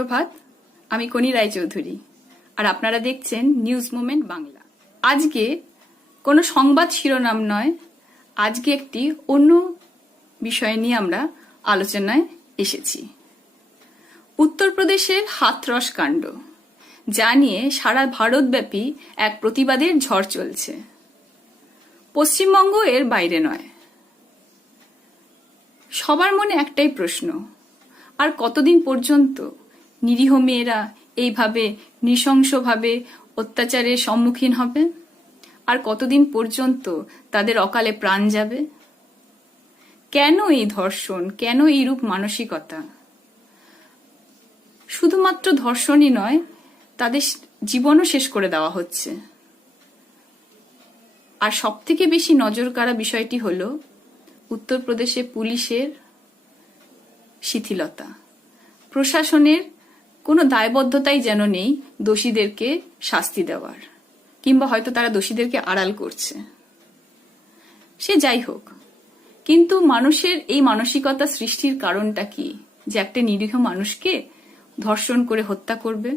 সুপ্রভাত, আমি কনি রায়চৌধুরী আর আপনারা দেখছেন নিউজ মোমেন্ট বাংলা। আজকে কোনো সংবাদ শিরোনাম নয়, আজকে একটি অন্য বিষয় নিয়ে আমরা আলোচনায় এসেছি। উত্তরপ্রদেশের হাথরস কাণ্ড, যা নিয়ে সারা ভারতব্যাপী এক প্রতিবাদের ঝড় চলছে। পশ্চিমবঙ্গ এর বাইরে নয়। সবার মনে একটাই প্রশ্ন, আর কতদিন পর্যন্ত নিরীহ মেয়েরা এইভাবে নৃশংসভাবে অত্যাচারের সম্মুখীন হবে? আর কতদিন পর্যন্ত তাদের অকালে প্রাণ যাবে? কেন এই ধর্ষণ, কেন এইরূপ মানসিকতা? শুধুমাত্র ধর্ষণই নয়, তাদের জীবনও শেষ করে দেওয়া হচ্ছে। আর সবথেকে বেশি নজর কাড়া বিষয়টি হলো উত্তরপ্রদেশে পুলিশের শিথিলতা। প্রশাসনের কোনো দায়বদ্ধতাই যেন নেই দোষীদেরকে শাস্তি দেওয়ার, কিংবা হয়তো তারা দোষীদেরকে আড়াল করছে। সে যাই হোক, কিন্তু মানুষের এই মানসিকতা সৃষ্টির কারণটা কি, যে একটা নিরীহ মানুষকে ধর্ষণ করে হত্যা করবে?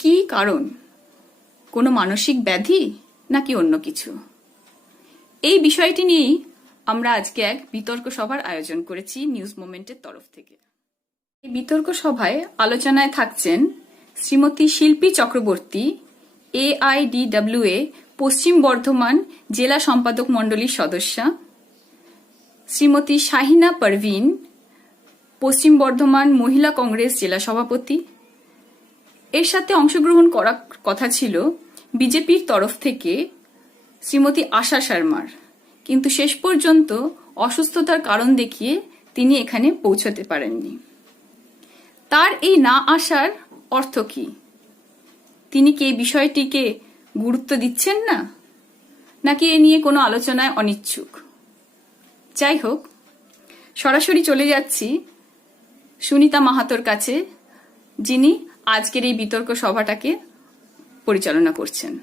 কি কারণ? কোনো মানসিক ব্যাধি নাকি অন্য কিছু? এই বিষয়টি নিয়েই আমরা আজকে এক বিতর্ক সভার আয়োজন করেছি নিউজ মোমেন্টের তরফ থেকে। এই বিতর্ক সভায় আলোচনায় থাকছেন শ্রীমতী শিল্পী চক্রবর্তী, AIDWA পশ্চিম বর্ধমান জেলা সম্পাদক মণ্ডলীর সদস্যা, শ্রীমতী শাহিনা পারভিন, পশ্চিম বর্ধমান মহিলা কংগ্রেস জেলা সভাপতি। এর সাথে অংশগ্রহণ করার কথা ছিল বিজেপির তরফ থেকে শ্রীমতী আশা শর্মার, কিন্তু শেষ পর্যন্ত অসুস্থতার কারণ দেখিয়ে তিনি এখানে পৌঁছতে পারেননি। তার এই না আসার অর্থ কি? তিনি কি এই বিষয়টিকে গুরুত্ব দিচ্ছেন না, নাকি এ নিয়ে কোনো আলোচনায় অনিচ্ছুক? যাই হোক, সরাসরি চলে যাচ্ছি সুনিতা মাহাতোর কাছে, যিনি আজকের এই বিতর্ক সভাটাকে পরিচালনা করছেন।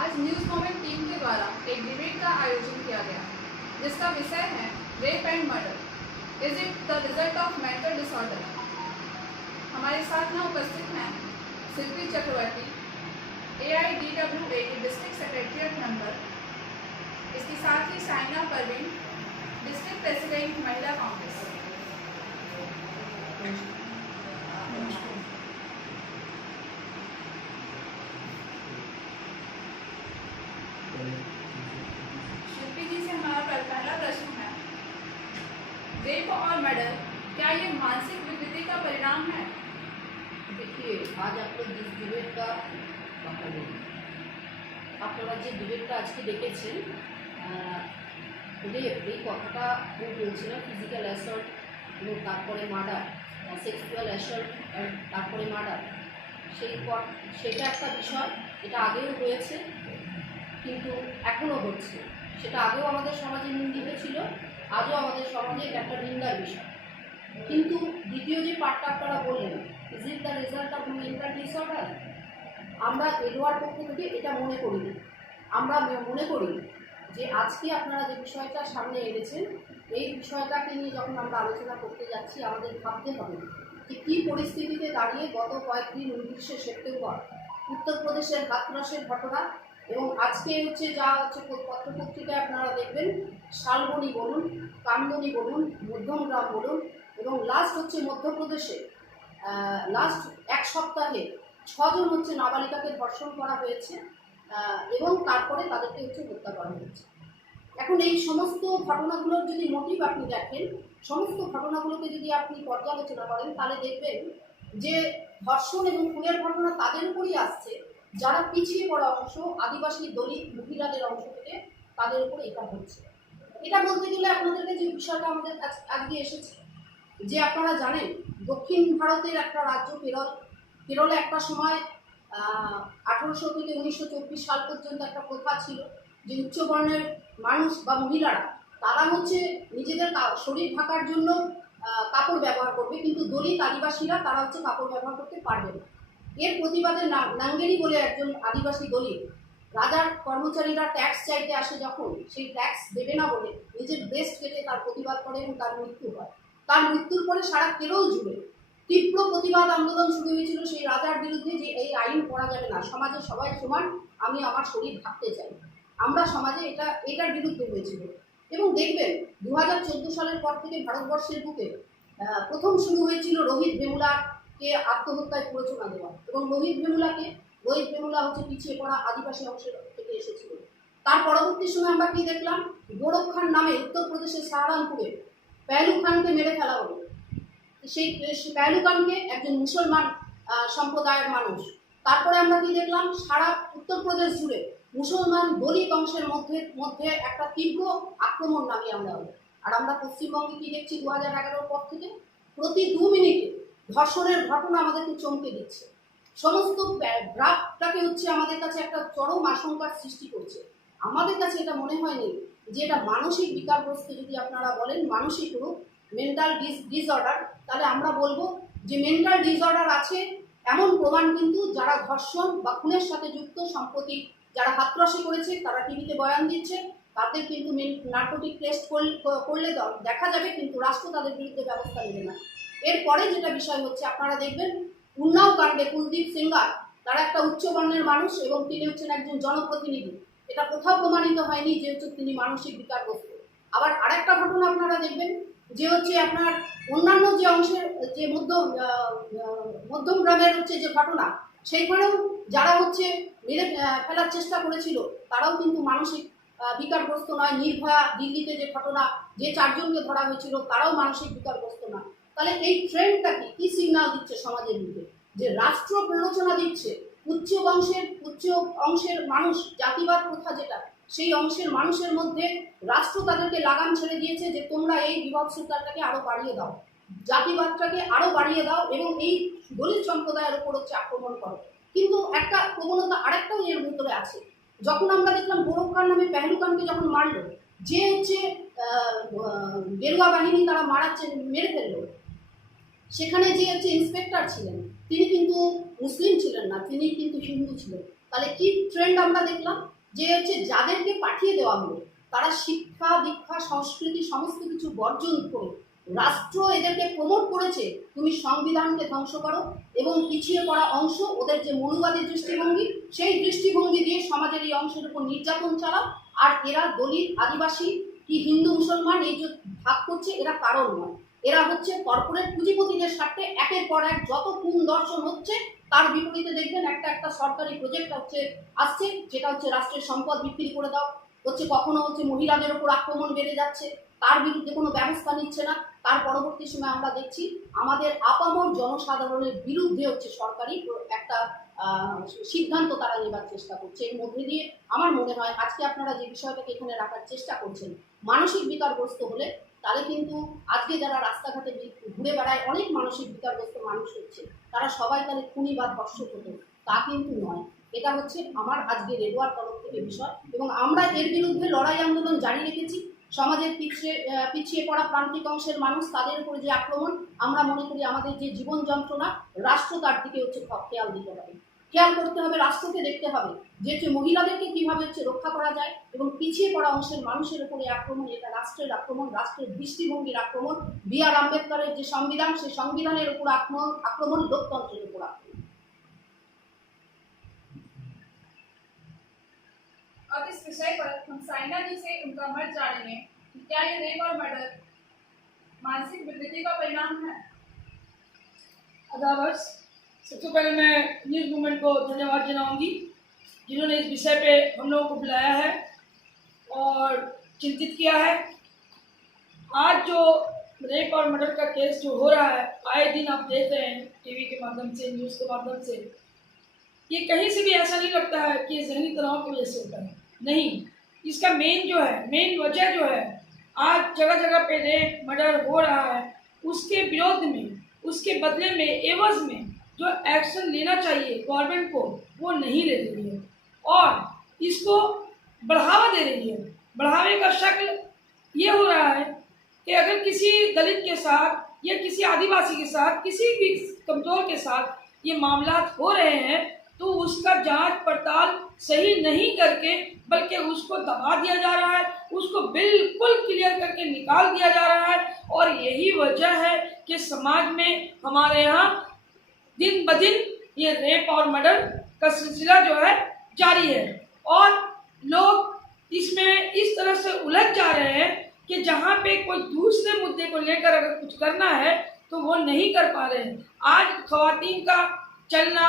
आज न्यूज मोमेंट टीम के द्वारा एक डिबेट का आयोजन किया गया, जिसका विषय है rape and murder, is it the result of mental disorder. हमारे साथ में उपस्थित हैं शिल्पी चक्रवर्ती, AIDWA की डिस्ट्रिक्ट सेक्रेटरीट मेंबर, इसके साथ ही शाइना परवीन, डिस्ट्रिक्ट प्रेसिडेंट महिला कांग्रेस। शिल्पी जी से हमारा पहला प्रश्न है, रेप और मर्डर क्या ये मानसिक विकृति का परिणाम है? देखिए, आज आप लोग जिस डिबेटটা আপনারা যে ডিবেটটা আজকে দেখেছেন, এই কথাটা ও বলছিল ফিজিক্যাল অ্যাসল্ট এবং তারপরে মার্ডার, সেক্সুয়াল অ্যাসল্ট তারপরে মার্ডার, সেটা একটা বিষয়। এটা আগেও হয়েছে, কিন্তু এখনও হচ্ছে। সেটা আগেও আমাদের সমাজে নিন্দিত ছিল, আজও আমাদের সমাজে এটা একটা নিন্দার বিষয়। কিন্তু দ্বিতীয় যে পার্টটা আপনারা বললেন, is it the result of mental disorder, আমরা এডওয়ার পক্ষ থেকে এটা মনে করি না। আমরা মনে করি যে আজকে আপনারা যে বিষয়টা সামনে এনেছেন, এই বিষয়টাকে নিয়ে যখন আমরা আলোচনা করতে যাচ্ছি, আমাদের ভাবতে হবে যে কী পরিস্থিতিতে দাঁড়িয়ে গত কয়েকদিন 29শে সেপ্টেম্বর উত্তরপ্রদেশের হাথরসের ঘটনা, এবং আজকে হচ্ছে যা হচ্ছে পত্রপত্রিকায় আপনারা দেখবেন, শালবনী বলুন, কামদনী বলুন, মধ্যমগ্রাম বলুন, এবং লাস্ট হচ্ছে মধ্যপ্রদেশে লাস্ট এক সপ্তাহে 6 জন হচ্ছে নাবালিকাকে ধর্ষণ করা হয়েছে, এবং তারপরে তাদেরকে হচ্ছে হত্যা করা হয়েছে। এখন এই সমস্ত ঘটনাগুলোর যদি মোটিভ আপনি দেখেন, সমস্ত ঘটনাগুলোকে যদি আপনি পর্যালোচনা করেন, তাহলে দেখবেন যে ধর্ষণ এবং খুনের ঘটনা তাদের উপরই আসছে যারা পিছিয়ে পড়া অংশ, আদিবাসী দলিত মহিলাদের অংশ থেকে তাদের উপর এটা হচ্ছে। এটা বলতে গেলে আপনাদেরকে যে বিষয়টা আমাদের আজকে এসেছে, যে আপনারা জানেন দক্ষিণ ভারতের একটা রাজ্য কেরলে একটা সময় 1800 থেকে 1924 সাল পর্যন্ত একটা প্রথা ছিল যে উচ্চবর্ণের মানুষ বা মহিলারা তারা হচ্ছে নিজেদের শরীর ঢাকার জন্য কাপড় ব্যবহার করবে, কিন্তু দলিত আদিবাসীরা তারা হচ্ছে কাপড় ব্যবহার করতে পারবে না। এর প্রতিবাদে নাঙ্গেরি বলে একজন আদিবাসী দলিত, রাজার কর্মচারীরা ট্যাক্স চাইতে আসে, যখন সেই ট্যাক্স দেবে না বলে নিজের ব্রেস্ট কেটে তার প্রতিবাদ করে এবং তার মৃত্যু হয়। তার মৃত্যুর পরে সারা কেরল জুড়ে তীব্র প্রতিবাদ আন্দোলন শুরু হয়েছিল সেই রাজার বিরুদ্ধে, যে এই আইন করা যাবে না, সমাজে সবাই সমান, আমি আমার শরীর ভাবতে চাই। আমরা সমাজে এটার বিরুদ্ধে হয়েছিল। এবং দেখবেন 2014 সালের পর থেকে ভারতবর্ষের বুকে প্রথম শুরু হয়েছিল রোহিত ভেমুলাকে আত্মহত্যায় প্ররোচনা দেওয়া। এবং রোহিত ভেমুলা হচ্ছে পিছিয়ে পড়া আদিবাসী অংশের থেকে এসেছিল। তার পরবর্তী সময় আমরা কি দেখলাম, গোরখ খান নামে উত্তরপ্রদেশের সাহারানপুরে পেহলু খানকে মেরে ফেলা হলো। সেই পেহলু খানকে একজন মুসলমান সম্প্রদায়ের মানুষ। তারপরে আমরা কি দেখলাম, সারা উত্তরপ্রদেশ জুড়ে মুসলমান দলিত অংশের মধ্যে একটা তীব্র আক্রমণ নামিয়ে আমরা হলো। আর আমরা পশ্চিমবঙ্গে কি দেখছি 2011 পর থেকে প্রতি 2 মিনিটে ধর্ষণের ঘটনা আমাদেরকে চমকে দিচ্ছে। সমস্ত গ্রাফটাকে হচ্ছে আমাদের কাছে একটা চরম আশঙ্কার সৃষ্টি করছে। আমাদের কাছে এটা মনে হয়নি যে এটা মানসিক বিকারগ্রস্ত, যদি আপনারা বলেন মানসিক রোগ, মেন্টাল ডিসঅর্ডার, তাহলে আমরা বলবো যে মেন্টাল ডিসঅর্ডার আছে এমন প্রমাণ কিন্তু যারা ধর্ষণ বা খুনের সাথে যুক্ত, সম্প্রতি যারা হাতরসে করেছে, তারা টিভিতে বয়ান দিচ্ছে, তাদের কিন্তু নার্কোটিক টেস্ট করলে দেখা যাবে, কিন্তু রাষ্ট্র তাদের বিরুদ্ধে ব্যবস্থা নেবে না। এরপরে যেটা বিষয় হচ্ছে, আপনারা দেখবেন উন্নাও কাণ্ডে কুলদীপ সেঙ্গার, তারা একটা উচ্চ বর্ণের মানুষ এবং তিনি হচ্ছেন একজন জনপ্রতিনিধি, এটা কোথাও প্রমাণিত হয়নি যে হচ্ছে তিনি মানসিক বিকারগ্রস্ত। আবার আরেকটা ঘটনা আপনারা দেখবেন যে হচ্ছে আপনার অন্যান্য যে অংশের যে মধ্যম গ্রামের হচ্ছে যে ঘটনা, সেইখানেও যারা হচ্ছে মেরে ফেলার চেষ্টা করেছিল তারাও কিন্তু মানসিক বিকারগ্রস্ত নয়। নির্ভয়া দিল্লিতে যে ঘটনা, যে 4 জনকে ধরা হয়েছিল, তারাও মানসিক বিকারগ্রস্ত না। তাহলে এই ট্রেন্ডটা কি সিগন্যাল দিচ্ছে সমাজের মধ্যে, যে রাষ্ট্র প্ররোচনা দিচ্ছে উচ্চ অংশের মানুষ, জাতিবাদ প্রথা যেটা, সেই অংশের মানুষের মধ্যে রাষ্ট্র তাদেরকে লাগাম ছেড়ে দিয়েছে যে তোমরা এই বিভৎসতাটাকে আরো বাড়িয়ে দাও, জাতিবাদটাকে আরো বাড়িয়ে দাও এবং এই দলিত সম্প্রদায়ের উপর হচ্ছে আক্রমণ করো। কিন্তু একটা প্রবণতা আরেকটাও এর ভিতরে আছে। যখন আমরা দেখলাম গোরখ খান নামে পেহলু খানকে যখন মারলো, যে হচ্ছে গেরুয়া বাহিনী তারা মেরে ফেললো, সেখানে যে হচ্ছে ইন্সপেক্টর ছিলেন তিনি কিন্তু মুসলিম ছিলেন না, তিনি কিন্তু হিন্দু ছিলেন। তাহলে কি ট্রেন্ড আমরা দেখলাম, যে হচ্ছে যাদেরকে পাঠিয়ে দেওয়া হলো তারা শিক্ষা দীক্ষা সংস্কৃতি সমস্ত কিছু বর্জন করে রাষ্ট্র এদেরকে প্রমোট করেছে, তুমি সংবিধানকে ধ্বংস করো এবং পিছিয়ে পড়া অংশ, ওদের যে মনুবাদী দৃষ্টিভঙ্গি, সেই দৃষ্টিভঙ্গি দিয়ে সমাজের এই অংশের উপর নির্যাতন চালাও। আর এরা দলিত আদিবাসী কি হিন্দু মুসলমান এই যে ভাগ করছে, এরা কারণ নয়, এরা হচ্ছে কর্পোরেট পুঁজিপতিদের স্বার্থে একের পর এক যত খুন দর্শন হচ্ছে, তার বিপরীতে দেখবেন একটা সরকারি প্রজেক্ট আসছে, যেটা হচ্ছে রাষ্ট্রের সম্পদ বিক্রি করে দাও হচ্ছে, কখনো হচ্ছে মহিলাদের উপর আক্রমণ বেড়ে যাচ্ছে, তার বিরুদ্ধে কোনো ব্যবস্থা নিচ্ছে না। তার পরবর্তী সময় আমরা দেখছি আমাদের আপামর জনসাধারণের বিরুদ্ধে হচ্ছে সরকারি একটা সিদ্ধান্ত তারা নেবার চেষ্টা করছে। এর মধ্যে দিয়ে আমার মনে হয় আজকে আপনারা যে বিষয়টাকে এখানে রাখার চেষ্টা করছেন, মানসিক বিকারগ্রস্ত হলে তাহলে কিন্তু আজকে যারা রাস্তাঘাটে ঘুরে বেড়ায় অনেক মানসিক বিকারগ্রস্ত মানুষ হচ্ছে, তারা সবাই তাহলে খুনি বা ধর্ষক হতো, তা কিন্তু নয়। এটা হচ্ছে আমার আজকে রেডওয়ার তরফ থেকে বিষয়, এবং আমরা এর বিরুদ্ধে লড়াই আন্দোলন জারি রেখেছি। সমাজের পিছিয়ে পড়া প্রান্তিক অংশের মানুষ, তাদের উপরে যে আক্রমণ, আমরা মনে করি আমাদের যে জীবন যন্ত্রণা, রাষ্ট্র তার দিকে হচ্ছে খেয়াল দিতে হবে, খেয়াল করতে হবে, রাষ্ট্রকে দেখতে হবে যে হচ্ছে মহিলাদেরকে কিভাবে হচ্ছে রক্ষা করা যায়, এবং পিছিয়ে পড়া অংশের মানুষের উপরে আক্রমণ, এটা রাষ্ট্রের আক্রমণ, রাষ্ট্রের দৃষ্টিভঙ্গির আক্রমণ, B.R. আম্বেদকরের যে সংবিধান, সেই সংবিধানের উপর আক্রমণ, লোকতন্ত্রের উপর আক্রমণ। अब इस विषय पर हम साइना जी से उनका मत जानेंगे कि क्या ये रेप और मर्डर मानसिक विकृति का परिणाम है। अदावर्स, सबसे पहले मैं न्यूज़ मूवमेंट को धन्यवाद जनाऊंगी जिन्होंने इस विषय पे हम लोगों को बुलाया है और चिंतित किया है। आज जो रेप और मर्डर का केस जो हो रहा है, आए दिन आप देख रहे हैं टीवी के माध्यम से, न्यूज़ के माध्यम से, ये कहीं से भी ऐसा नहीं लगता है कि ये जहनी तनाव की वजह से होता है। नहीं, इसका मेन वजह जो है, आज जगह जगह पे रेप मर्डर हो रहा है, उसके विरोध में, उसके बदले में, एवज में जो एक्शन लेना चाहिए गवर्नमेंट को, वो नहीं ले रही है और इसको बढ़ावा दे रही है। बढ़ावे का शक्ल ये हो रहा है कि अगर किसी दलित के साथ या किसी आदिवासी के साथ, किसी भी कमजोर के साथ ये मामला हो रहे हैं, तो उसका जांच पड़ताल सही नहीं करके बल्कि उसको दबा दिया जा रहा है, उसको बिल्कुल क्लियर करके निकाल दिया जा रहा है। और यही वजह है कि समाज में हमारे यहाँ दिन ब दिन ये रेप और मर्डर का सिलसिला जो है जारी है। और लोग इसमें इस तरह से उलझ जा रहे हैं कि जहाँ पे कोई दूसरे मुद्दे को लेकर अगर कुछ करना है तो वो नहीं कर पा रहे हैं। आज खवातीन का चलना,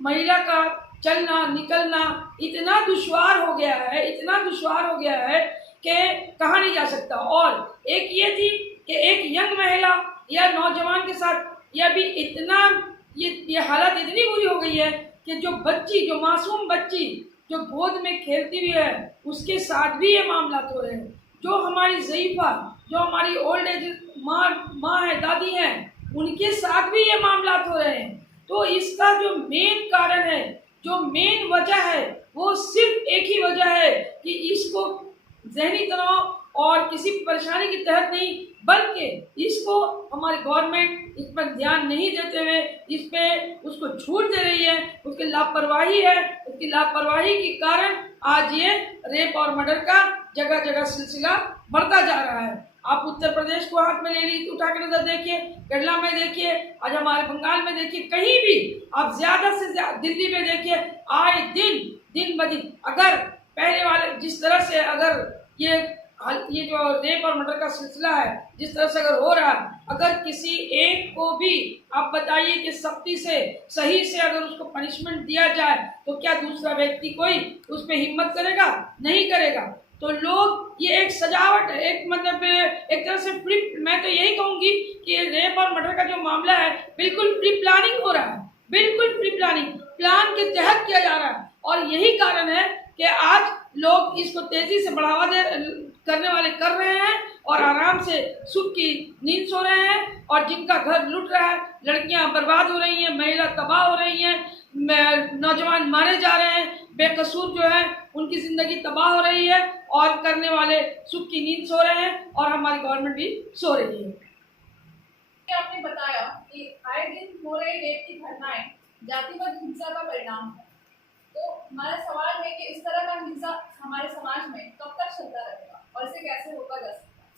महिला का चलना निकलना इतना दुश्वार हो गया है, इतना दुश्वार हो गया है कि कहा नहीं जा सकता। और एक ये थी कि एक यंग महिला या नौजवान के साथ यह भी इतना ये हालत इतनी बुरी हो गई है कि जो बच्ची, जो मासूम बच्ची जो गोद में खेलती हुई है उसके साथ भी ये मामला हो रहे हैं। जो हमारी ज़ईफ़ा, जो हमारी ओल्ड एज माँ है, दादी हैं, उनके साथ भी ये मामला हो रहे हैं। तो इसका जो मेन कारण है, जो मेन वजह है, वो सिर्फ एक ही वजह है कि इसको ज़हनी तनाव और किसी परेशानी के तहत नहीं, बल्कि इसको हमारी गवर्नमेंट इस पर ध्यान नहीं देते हुए इस पे उसको छूट दे रही है, उसकी लापरवाही है। उसकी लापरवाही के कारण आज ये रेप और मर्डर का जगह जगह सिलसिला बढ़ता जा रहा है। आप उत्तर प्रदेश को हाथ में ले ली उठा के नजर देखिए, केरला में देखिए, आज हमारे बंगाल में देखिए, कहीं भी आप ज्यादा से ज्यादा दिल्ली में देखिए, आए दिन ब दिन अगर पहले वाले जिस तरह से अगर ये जो रेप और मर्डर का सिलसिला है जिस तरह से अगर हो रहा है, अगर किसी एक को भी आप बताइए कि सख्ती से सही से अगर उसको पनिशमेंट दिया जाए तो क्या दूसरा व्यक्ति कोई उस पर हिम्मत करेगा? नहीं करेगा। तो लोग ये एक सजावट है, एक मतलब एक तरह से मैं तो यही कहूंगी कि रेप और मर्डर का जो मामला है बिल्कुल प्री प्लानिंग हो रहा है, बिल्कुल प्री प्लान के तहत किया जा रहा है। और यही कारण है कि आज लोग इसको तेजी से बढ़ावा करने वाले कर रहे हैं और आराम से सुख की नींद सो रहे हैं। और जिनका घर लुट रहा है, लड़कियां बर्बाद हो रही हैं, महिला तबाह हो रही हैं, नौजवान मारे जा रहे हैं, बेकसूर जो है उनकी जिंदगी तबाह हो रही है, और करने वाले सुख की नींद सो रहे हैं और हमारी गवर्नमेंट भी सो रही है। आपने बताया कि आए दिन हो रहे रेप की घटनाएं जातिगत हिंसा का परिणाम है। तो हमारा सवाल है कि इस तरह का हिंसा हमारे समाज में कब तक चलता रहेगा और इसे कैसे रोका जा सकता है?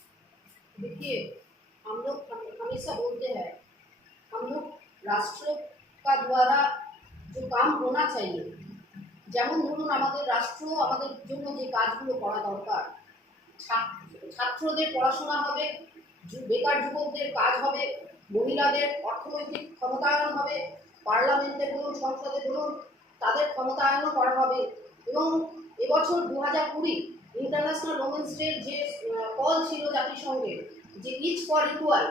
देखिए, हम लोग हमेशा बोलते हैं, हम लोग राष्ट्र का द्वारा जो काम होना चाहिए, যেমন ধরুন আমাদের রাষ্ট্র আমাদের জন্য যে কাজগুলো করা দরকার, ছাত্রদের পড়াশোনা হবে, বেকার যুবকদের কাজ হবে, মহিলাদের অর্থনৈতিক ক্ষমতায়ন হবে, পার্লামেন্টে বলুন, সংসদে বলুন, তাদের ক্ষমতায়নও করা হবে। এবং এবছর 2020 ইন্টারন্যাশনাল ওমেন্স ডে যে কল ছিল জাতিসংঘের, যে ইচ ফর ইকুয়াল,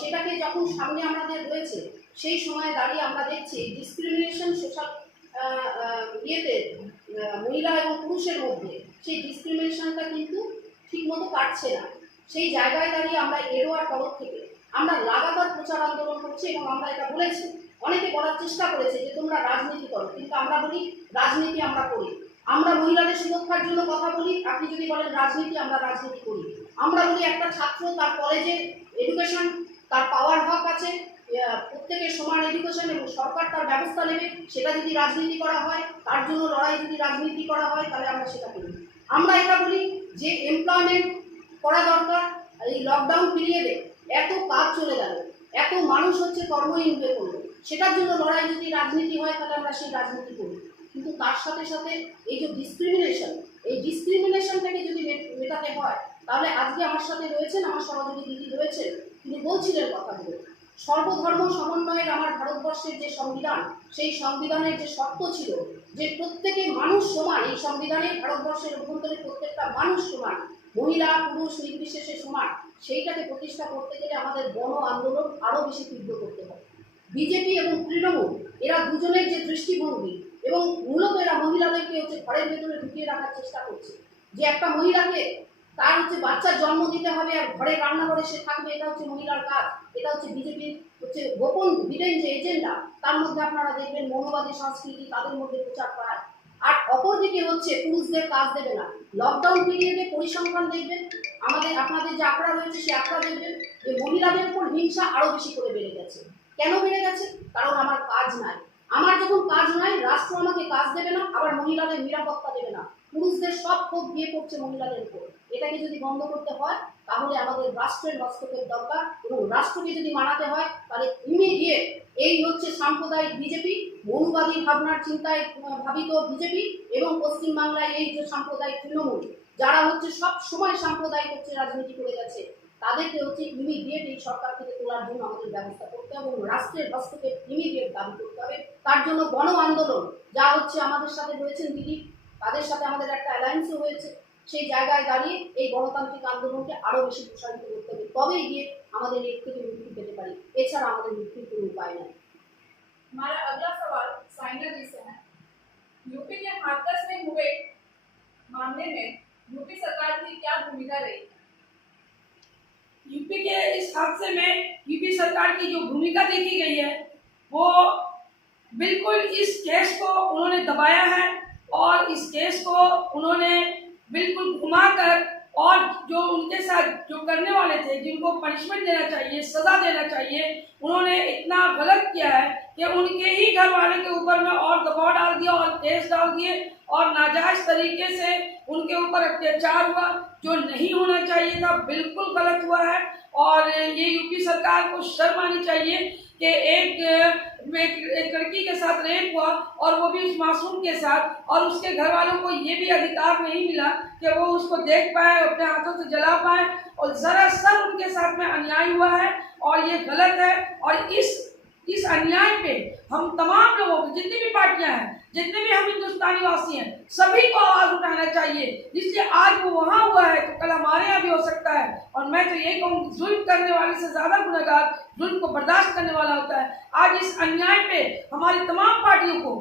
সেটাকে যখন সামনে আমাদের রয়েছে, সেই সময়ে দাঁড়িয়ে আমরা দেখছি ডিসক্রিমিনেশন সোশ্যাল ইয়েতে মহিলা এবং পুরুষের মধ্যে সেই ডিসক্রিমিনেশনটা কিন্তু ঠিকমতো কাটছে না। সেই জায়গায় দাঁড়িয়ে আমরা এডোয়ার তরফ থেকে আমরা লাগাতার প্রচার আন্দোলন করছি এবং আমরা এটা বলেছি, অনেকে বলার চেষ্টা করেছে যে তোমরা রাজনীতি করো, কিন্তু আমরা বলি রাজনীতি আমরা করি। আমরা মহিলাদের সুরক্ষার জন্য কথা বলি, আপনি যদি বলেন রাজনীতি, আমরা রাজনীতি করি। আমরা বলি একটা ছাত্র তার কলেজে এডুকেশন, তার পাওয়ার হক আছে, প্রত্যেকের সমান এডুকেশন এবং সরকার তার ব্যবস্থা নেবে, সেটা যদি রাজনীতি করা হয়, তার জন্য লড়াই যদি রাজনীতি করা হয়, তাহলে আমরা সেটা করি। আমরা এটা বলি যে এমপ্লয়মেন্ট করা দরকার। এই লকডাউন পিরিয়ডে এত কাজ চলে গেল, এত মানুষ হচ্ছে কর্মহীন হয়ে পড়লো, সেটার জন্য লড়াই যদি রাজনীতি হয় তাহলে আমরা সেই রাজনীতি করি। কিন্তু তার সাথে সাথে এই যে ডিসক্রিমিনেশন, এই ডিসক্রিমিনেশনটাকে যদি মেটাতে হয়, তাহলে আজকে আমার সাথে রয়েছেন, আমার সহযোগী দিদি রয়েছেন, তিনি বলছিলেন কথাগুলো। সর্বধর্ম সমন্বয়ের আমার ভারতবর্ষের যে সংবিধান, সেই সংবিধানের যে শর্ত ছিল যে প্রত্যেকে মানুষ সমান, এই সংবিধানে ভারতবর্ষের অভ্যন্তরে প্রত্যেকটা মানুষ সমান, মহিলা পুরুষ নির্বিশেষে সমান, সেইটাকে প্রতিষ্ঠা করতে গেলে আমাদের গণ আন্দোলন আরও বেশি তীব্র করতে হবে। বিজেপি এবং তৃণমূল এরা দুজনের যে দৃষ্টিভঙ্গি, এবং মূলত এরা মহিলাদেরকে হচ্ছে ঘরের ভেতরে ঢুকিয়ে রাখার চেষ্টা করছে, যে একটা মহিলাকে তার হচ্ছে বাচ্চার জন্ম দিতে হবে আর ঘরে রান্নাঘরে সে থাকবে, এটা হচ্ছে মহিলার কাজ। এটা হচ্ছে বিজেপির হচ্ছে গোপন ভিলেন যে এজেন্ডা, তার মধ্যে আপনারা দেখবেন মৌলবাদী সংস্কৃতি তাদের মধ্যে প্রচার করায়। আর অপরদিকে হচ্ছে পুরুষদের কাজ দেবে না। লকডাউন পিরিয়ডে পরিসংখ্যান দেখবেন, আপনাদের যে আঁকড়া রয়েছে সে আঁকড়া দেখবেন যে মহিলাদের উপর হিংসা আরও বেশি করে বেড়ে গেছে। কেন বেড়ে গেছে? কারণ আমার কাজ নাই। আমার যখন কাজ নাই রাষ্ট্র আমাকে কাজ দেবে না, আবার মহিলাদের নিরাপত্তা দেবে না, পুরুষদের সব ক্ষোভ দিয়ে পড়ছে মহিলাদের উপর। এটাকে যদি বন্ধ করতে হয় তাহলে আমাদের রাষ্ট্রের হস্তক্ষেপ দরকার, এবং রাষ্ট্রকে যদি মানাতে হয় তাহলে ইমিডিয়েট এই হচ্ছে সাম্প্রদায়িক বিজেপি, মনুবাদী ভাবনার চিন্তায় ভাবিত বিজেপি, এবং পশ্চিমবাংলায় এই যে সাম্প্রদায়িক তৃণমূল, যারা হচ্ছে সব সময় সাম্প্রদায়িক হচ্ছে রাজনীতি করে গেছে, তাদেরকে হচ্ছে ইমিডিয়েট এই সরকার থেকে তোলার জন্য আমাদের ব্যবস্থা করতে হবে, এবং রাষ্ট্রের হস্তক্ষেপ ইমিডিয়েট দাবি করতে হবে। তার জন্য গণ আন্দোলন যা হচ্ছে আমাদের সাথে রয়েছেন দিদি, তাদের সাথে আমাদের একটা অ্যালায়েন্সও হয়েছে, সেই জায়গায় দাঁড়িয়ে এই গণতান্ত্রিক আন্দোলনকে আরো বেশি প্রসারিত করতে হবে, তবেই গিয়ে আমাদের এর থেকে মুক্তি পেতে পারি, এছাড়া আমাদের মুক্তির কোনো উপায় নেই। हमारा अगला सवाल साइना जी से है। यूपी के हाथरस में हुए मामले में यूपी सरकार की क्या भूमिका रही? यूपी के इस हादसे में यूपी सरकार की जो भूमिका देखी गई है वो बिल्कुल इस केस को उन्होंने दबाया है, और इस केस को उन्होंने बिल्कुल घुमाकर, और जो उनके साथ जो करने वाले थे, जिनको पनिशमेंट देना चाहिए, सजा देना चाहिए, उन्होंने इतना गलत किया है कि उनके ही घर वाले के ऊपर में और दबाव डाल दिया और केस डाल दिए, और नाजायज तरीके से उनके ऊपर अत्याचार हुआ जो नहीं होना चाहिए था, बिल्कुल गलत हुआ है। और ये यूपी सरकार को शर्म आनी चाहिए कि एक लड़की के साथ रेप हुआ, और वो भी उस मासूम के साथ, और उसके घर वालों को ये भी अधिकार नहीं मिला कि वो उसको देख पाए, अपने हाथों से जला पाए, और सरासर उनके साथ में अन्याय हुआ है, और ये गलत है। और इस अन्याय पे हम तमाम लोगों को, जितनी भी पार्टियां हैं, जितने भी हम हिंदुस्तानी वासी हैं, सभी को आवाज उठाना चाहिए। इसलिए आज वो वहां हुआ है तो कल हमारे यहाँ भी हो सकता है। और मैं तो यही कहूँ, जुल्म करने वाले से ज्यादा गुनहगार जुल्म को बर्दाश्त करने वाला होता है। आज इस अन्याय पे हमारी तमाम पार्टियों को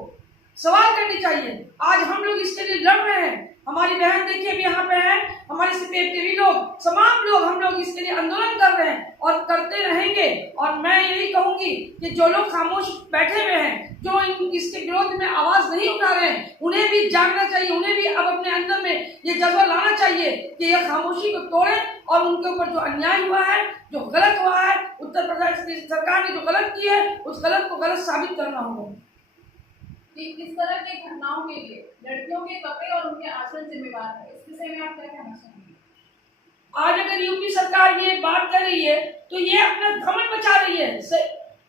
सवाल करनी चाहिए। आज हम लोग इसके लिए लड़ रहे हैं, हमारी बहन देखिए अभी यहाँ पे है, हमारे सीपीएम के भी लोग, तमाम लोग, हम लोग इसके लिए आंदोलन कर रहे हैं और करते रहेंगे। और मैं यही कहूंगी कि जो लोग खामोश बैठे हुए हैं, जो इसके विरोध में आवाज नहीं उठा रहे हैं, उन्हें भी जागना चाहिए, उन्हें भी अब अपने अंदर में ये जज्बा लाना चाहिए कि यह खामोशी को तोड़े, और उनके ऊपर जो अन्याय हुआ है, जो गलत हुआ है, उत्तर प्रदेश सरकार ने जो गलत की है, उस गलत को गलत साबित करना होगा। कि इस तरह की घटनाओं के लिए लड़कियों के कपड़े और उनके आचरण जिम्मेवार है, इस विषय में आप क्या कहना चाहेंगे? आज अगर यूपी सरकार ये बात कर रही है तो ये अपना दामन बचा रही है,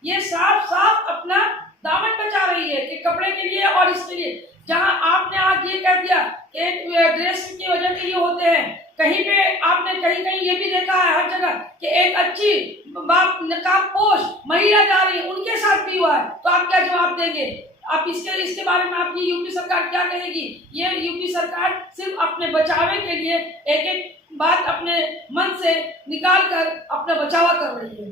ये साफ साफ अपना दामन बचा रही है कि कपड़े के लिए और इसके लिए। जहां आपने आज ये कह दिया कि ड्रेस की वजह से ये होते हैं, कहीं पे आपने कहीं कहीं ये भी देखा है हर जगह कि एक अच्छी नकाबपोश महिला जा रही है, उनके साथ भी हुआ है, तो आप क्या जवाब देंगे? आप इसके बारे में आपकी यूपी सरकार क्या कहेगी? ये यूपी सरकार सिर्फ अपने बचावे के लिए एक एक बात अपने मन से निकाल कर अपना बचावा कर रही है।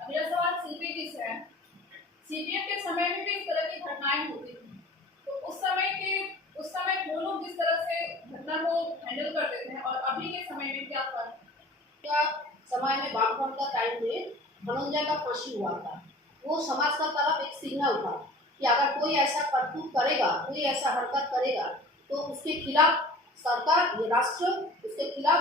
अगला सवाल सीपी जी से है। सीपीएम के समय में भी इस तरह की घटनाएं होती थी, तो उस समय वो लोग जिस तरह से घटना को हैंडल करते थे और अभी के समय में क्या फर्क? क्या समय में वामफ्रंट का टाइम में धनंजय का फांसी हुआ था, वो समाज का तरफ एक सिग्नल था कि अगर कोई ऐसा करतूत करेगा, कोई ऐसा हरकत करेगा, तो उसके खिलाफ सरकार, ये राष्ट्र उसके खिलाफ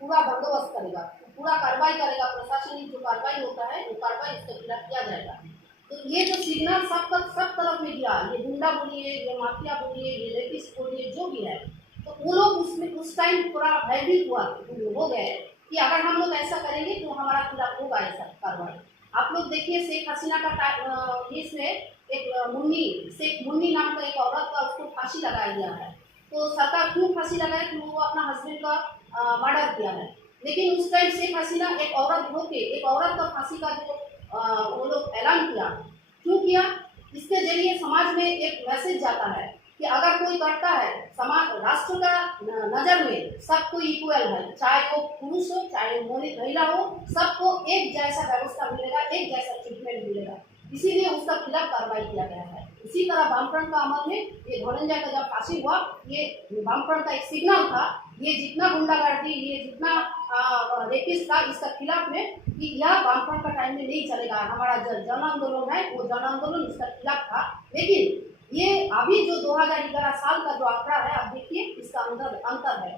पूरा बंदोबस्त करेगा, पूरा कार्रवाई करेगा, प्रशासनिक जो कार्रवाई होता है वो कार्रवाई उसके खिलाफ किया जाएगा। तो ये जो सिग्नल सब तरफ में दिया, ये गुंडा बोलिए, ये माफिया बोलिए, ये रेपिस्ट बोलिए, जो भी है, तो वो लोग उसमें उस टाइम थोड़ा भयभीत हो गए कि अगर हम लोग ऐसा करेंगे तो हमारा खिलाफ होगा ऐसा कार्रवाई। आप लोग देखिए शेख हसीना का केस में एक शेख मुन्नी नाम का एक औरत का उसको फांसी लगाया गया है। तो सरकार क्यों फांसी लगाए? क्योंकि वो अपना हस्बैंड का मर्डर किया है। लेकिन उस टाइम शेख हसीना एक औरत होके एक औरत का फांसी का जो वो लोग ऐलान किया, क्यों किया? इसके जरिए समाज में एक मैसेज जाता है कि अगर कोई करता है, समाज राष्ट्र का नज़र में सबको इक्वल है, चाहे वो पुरुष हो चाहे वो महिला हो, सबको एक जैसा व्यवस्था मिलेगा, एक जैसा ट्रीटमेंट मिलेगा, इसीलिए उसका खिलाफ कार्रवाई किया गया है। इसी तरह वामफ्रंट का अमल है, ये धनंजय का जब फांसी हुआ, ये वामफ्रंट का एक सिग्नल था, ये जितना गुंडागर्दी, ये जितना रेपिस्ट था, इसका खिलाफ में कि यह वामफ्रंट का टाइम में नहीं चलेगा, हमारा जन आंदोलन है, वो जन आंदोलन इसका खिलाफ था। लेकिन ये अभी जो 2011 साल का जो आंकड़ा है, आप देखिए इसका अंतर है।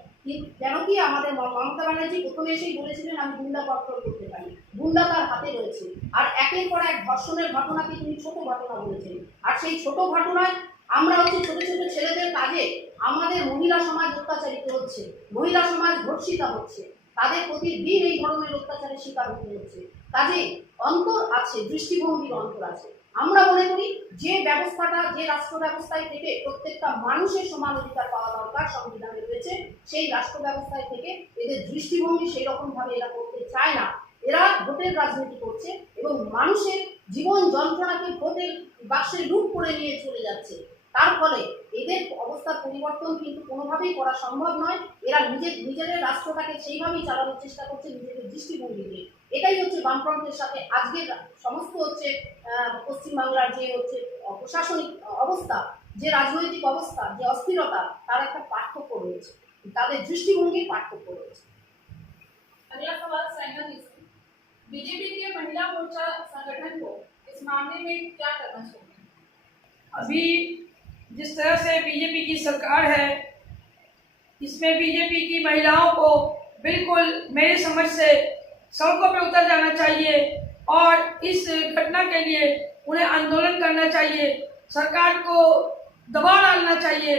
কেন কি আমাদের মমতা ব্যানার্জি প্রথমে এসেই বলেছিলেন আমি গুন্ডা কন্ট্রোল করতে পারি, গুন্ডা তার হাতে রয়েছে। আর একের পর এক ধর্ষণের ঘটনাকে তিনি ছোট ঘটনা বলেছেন। আর সেই ছোট ঘটনায় আমরা হচ্ছে ছোট ছোট ছেলেদের কাজে আমাদের মহিলা সমাজ অত্যাচারিত হচ্ছে, মহিলা সমাজ ধর্ষিতা হচ্ছে, তাদের প্রতিদিন এই ধরনের অত্যাচারের শিকার হতে হচ্ছে। কাজে অন্তর আছে, দৃষ্টিভঙ্গির অন্তর আছে। আমরা মনে করি যে ব্যবস্থাটা, যে রাষ্ট্র ব্যবস্থায় থেকে প্রত্যেকটা মানুষের সমান অধিকার পাওয়া দরকার সংবিধানে রয়েছে, সেই রাষ্ট্র ব্যবস্থায় থেকে এদের দৃষ্টিভঙ্গি সেই রকম ভাবে এরা করতে চায় না। এরা ভোটের রাজনীতি করছে এবং মানুষের জীবন যন্ত্রণাকে ভোটের বাক্সে লুট করে নিয়ে চলে যাচ্ছে। তার ফলে এদের অবস্থার পরিবর্তন কিন্তু কোনোভাবেই করা সম্ভব নয়। এরা নিজেদের রাষ্ট্রটাকে সেইভাবেই চালানোর চেষ্টা করছে নিজেদের দৃষ্টিভঙ্গি দিয়ে। এটাই হচ্ছে বামফ্রন্টের সাথে আজকের সমস্ত হচ্ছে পশ্চিমবাংলার যে হচ্ছে প্রশাসনিক অবস্থা, যে রাজনৈতিক অবস্থা, যে অস্থিরতা, তার একটা পার্থক্য রয়েছে, তাদের দৃষ্টিভঙ্গির পার্থক্য রয়েছে। अगला सवाल साइना जी से। बीजेपी के महिला मोर्चा संगठन को इस मामले में क्या करना चाहिए? अभी जिस तरह से बीजेपी की सरकार है, इसमें बीजेपी की महिलाओं को बिल्कुल मेरी समझ से सड़कों पे उतर जाना चाहिए और इस घटना के लिए उन्हें आंदोलन करना चाहिए, सरकार को दबाव डालना चाहिए।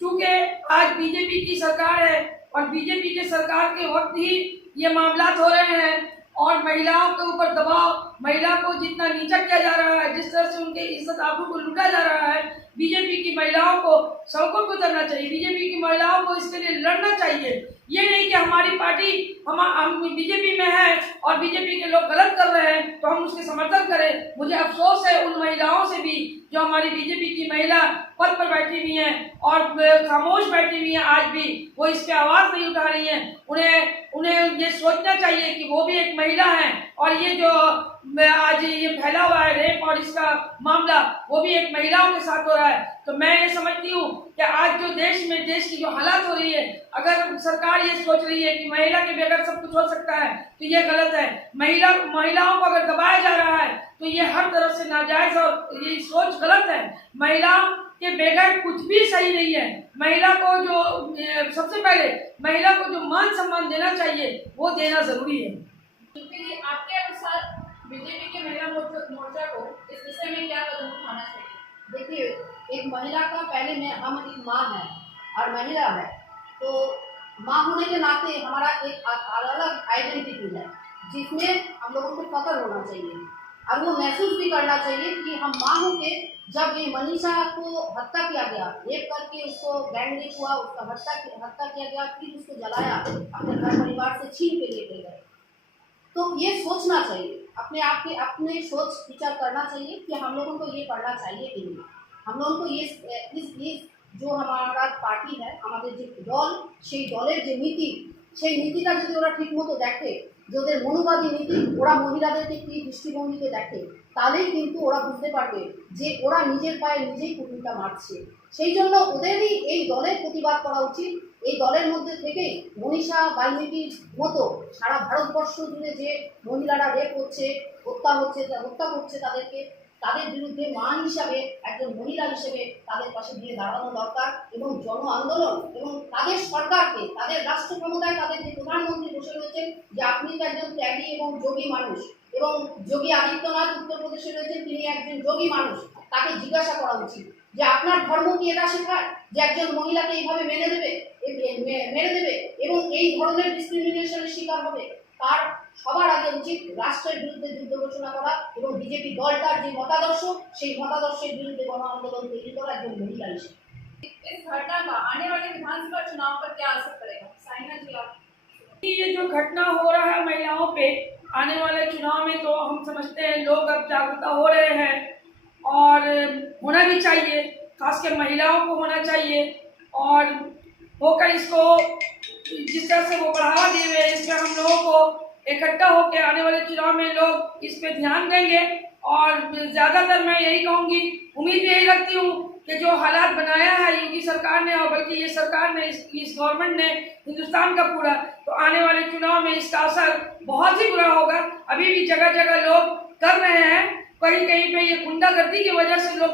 क्योंकि आज बीजेपी की सरकार है और बीजेपी के सरकार के वक्त ही ये मामला हो रहे हैं और महिलाओं के ऊपर दबाव, महिला को जितना नीचा किया जा रहा है, जिस तरह से उनके इज्जत आबरू को लूटा जा रहा है, बीजेपी की महिलाओं को सड़कों पर उतरना चाहिए, बीजेपी की महिलाओं को इसके लिए लड़ना चाहिए। ये नहीं कि हमारी पार्टी हम बीजेपी में है और बीजेपी के लोग गलत कर रहे हैं तो हम उसके समर्थन करें। मुझे अफसोस है उन महिलाओं से भी जो हमारी बीजेपी की महिला पद पर बैठी हुई हैं और खामोश बैठी हुई हैं, आज भी वो इस पे आवाज नहीं उठा रही हैं। उन्हें ये सोचना चाहिए कि वो भी एक महिला है और ये जो आज ये फैला हुआ है रेप और इसका मामला, वो भी एक महिलाओं के साथ हो रहा है। तो मैं ये समझती हूँ कि आज जो देश की जो हालात हो रही है, अगर सरकार ये सोच रही है कि महिला के बगैर सब कुछ हो सकता है तो ये गलत है। महिलाओं को अगर दबाया जा रहा है तो ये हर तरफ से नाजायज और ये सोच गलत है। महिला के बगैर कुछ भी सही नहीं है। महिला को जो सबसे पहले महिला को जो मान सम्मान देना चाहिए वो देना जरूरी है। आपके अनुसार बीजेपी के महिला मोर्चा को इस विषय में क्या कदम उठाना चाहिए? देखिए, एक महिला का पहले हम एक माँ है और महिला है, तो माँ होने के नाते हमारा एक अलग आइडेंटिटी है जिसमें हम लोगों को फख्र होना चाहिए और वो महसूस भी करना चाहिए कि हम माँ होके जब ये मनीषा को हत्या किया गया, रेप करके उसको गैंग रेप हुआ, उसका हत्या किया गया, फिर उसको जलाया, अपने घर परिवार से छीन के लेके गए, तो ये सोचना चाहिए, अपने सोच विचार करना चाहिए कि हम लोगों को ये करना चाहिए कि नहीं। हम लोगों को ये जो हमारा पार्टी है, हमारे जो दल, সেই দলের যে নীতি, সেই নীতিটা যদি ওরা ঠিক মতো দেখে, যাদের মনোবাদী নীতি, ওরা মহিলাদেরকে কি দৃষ্টিভঙ্গিতে দেখে, তাহলেই কিন্তু ওরা বুঝতে পারবে যে ওরা নিজের পায়ে নিজেই কুকুরটা মারছে। সেই জন্য ওদেরই এই দলের প্রতিবাদ করা উচিত। এই দলের মধ্যে থেকেই মনীষা বাল্মীকির মতো সারা ভারতবর্ষ জুড়ে যে মহিলারা রেপ হচ্ছে, হত্যা করছে তাদেরকে, তাদের বিরুদ্ধে মা হিসাবে, একজন মহিলা হিসেবে তাদের পাশে দিয়ে দাঁড়ানো দরকার এবং জন আন্দোলন এবং তাদের সরকারকে, তাদের রাষ্ট্র ক্ষমতায় তাদের যে প্রধানমন্ত্রী বসে রয়েছেন, যে আপনি তো একজন ত্যাগী এবং যোগী মানুষ এবং যোগী আদিত্যনাথ উত্তরপ্রদেশে রয়েছেন, তিনি একজন যোগী মানুষ, তাকে জিজ্ঞাসা করা উচিত যে আপনার ধর্ম কি এটা শেখায় যে একজন মহিলাকে এইভাবে মেরে দেবে এবং এই ধরনের ডিসক্রিমিনেশনের শিকার হবে। তার সবার আগে উচিত রাষ্ট্রের বিরুদ্ধে যুদ্ধ ঘোষণা করা এবং বিজেপি দলটার যে মতাদর্শ, সেই মতাদর্শের বিরুদ্ধে গণ আন্দোলন তৈরি করা একজন মহিলা হিসেবে। इस घटना का आने वाले विधानसभा चुनाव पर क्या असर पड़ेगा? साइना जी, आप। ये जो घटना हो रहा है महिलाओं पे, आने वाले चुनाव में तो हम समझते हैं लोग अब जागरूकता हो रहे हैं और होना भी चाहिए, खासकर महिलाओं को होना चाहिए और होकर इसको जिस तरह से वो बढ़ावा दिए हुए, इसमें हम लोगों को इकट्ठा होकर आने वाले चुनाव में लोग इस पे ध्यान देंगे और ज़्यादातर मैं यही कहूँगी, उम्मीद यही रखती हूँ कि जो हालात बनाया है योगी सरकार ने और बल्कि ये सरकार ने, इस गवर्नमेंट ने, हिंदुस्तान का पूरा, तो आने वाले चुनाव में इसका असर बहुत ही बुरा होगा। अभी भी जगह जगह लोग कर रहे हैं, कहीं कहीं पे ये गुंडागर्दी की वजह से लोग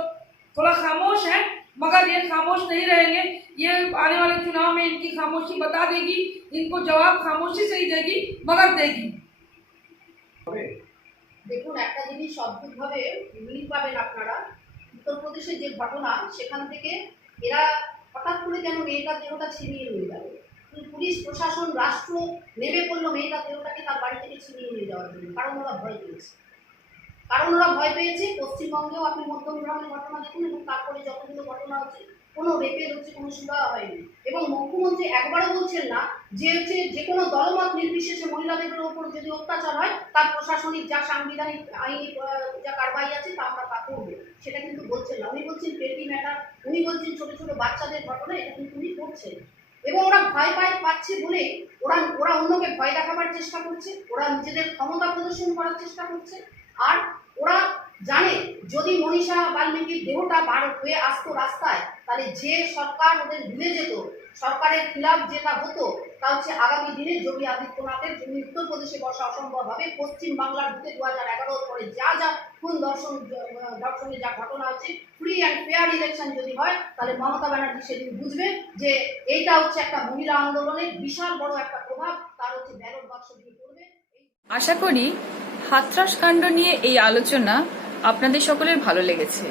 थोड़ा खामोश हैं, मगर ये खामोश नहीं रहेंगे। ये आने वाले चुनाव में इनकी खामोशी बता देगी, इनको जवाब खामोशी से ही देगी, मगर देगी। দেখুন, একটা জিনিস অদ্ভুতভাবে মিল পাবেন আপনারা। উত্তরপ্রদেশের যে ঘটনা, সেখান থেকে এরা হঠাৎ করে কেন মেয়েটার দেহটা ছিনিয়ে নিয়ে যাবে? পুলিশ প্রশাসন রাষ্ট্র নেমে পড়লো মেয়েটার দেহটাকে তার বাড়ি থেকে ছিনিয়ে নিয়ে যাওয়ার জন্য, কারণ ওরা ভয় পেয়েছে। পশ্চিমবঙ্গেও আপনি মধ্যমগ্রামের ঘটনা দেখুন, এবং তারপরে যতগুলো ঘটনা হচ্ছে, কোনো রেপের হচ্ছে, কোনো সুরা হয়নি। এবং মুখ্যমন্ত্রী একবারও বলছেন না যে হচ্ছে যে কোনো দলমত নির্বিশেষে মহিলাদের ওপর যদি অত্যাচার হয় তার প্রশাসনিক যা সাংবিধানিক আইনি যা কারবাই আছে তা আমরা তা করবো, সেটা কিন্তু বলছেন না। উনি বলছেন পেটি ম্যাটার, উনি বলছেন ছোট ছোট বাচ্চাদের ঘটনা, এটা কিন্তু উনি করছেন। এবং ওরা ভয় পাচ্ছে বলে ওরা অন্যকে ভয় দেখাবার চেষ্টা করছে, ওরা নিজেদের ক্ষমতা প্রদর্শন করার চেষ্টা করছে। আর ওরা জানে যদি মনীষা বাল্মীকির দেহটা বার হয়ে আসতো রাস্তায়, তাহলে যে সরকার ওদের ভুলে যেত, সরকারের খিলাফ যেটা হতো, তা হচ্ছে আগামী দিনে যোগী আদিত্যনাথের জমি উত্তরপ্রদেশে বসা অসম্ভব হবে। পশ্চিম বাংলার বুকে 2011 পরে যা খুন দর্শনের যা ঘটনা হচ্ছে, ফ্রি অ্যান্ড ফেয়ার ইলেকশন যদি হয়, তাহলে মমতা ব্যানার্জি সেদিন বুঝবে যে এইটা হচ্ছে একটা মহিলা আন্দোলনের বিশাল বড় একটা প্রভাব, তার হচ্ছে ব্যালট বাক্স দিয়ে পড়বে। আশা করি হাথরাস কাণ্ড নিয়ে এই আলোচনা আপনাদের সকলের ভালো লেগেছে।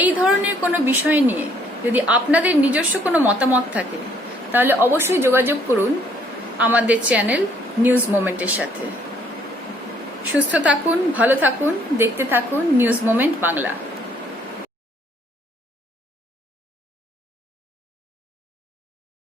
এই ধরনের কোনো বিষয় নিয়ে যদি আপনাদের নিজস্ব কোনো মতামত থাকে, তাহলে অবশ্যই যোগাযোগ করুন আমাদের চ্যানেল নিউজ মোমেন্টের সাথে। সুস্থ থাকুন, ভালো থাকুন, দেখতে থাকুন নিউজ মোমেন্ট বাংলা।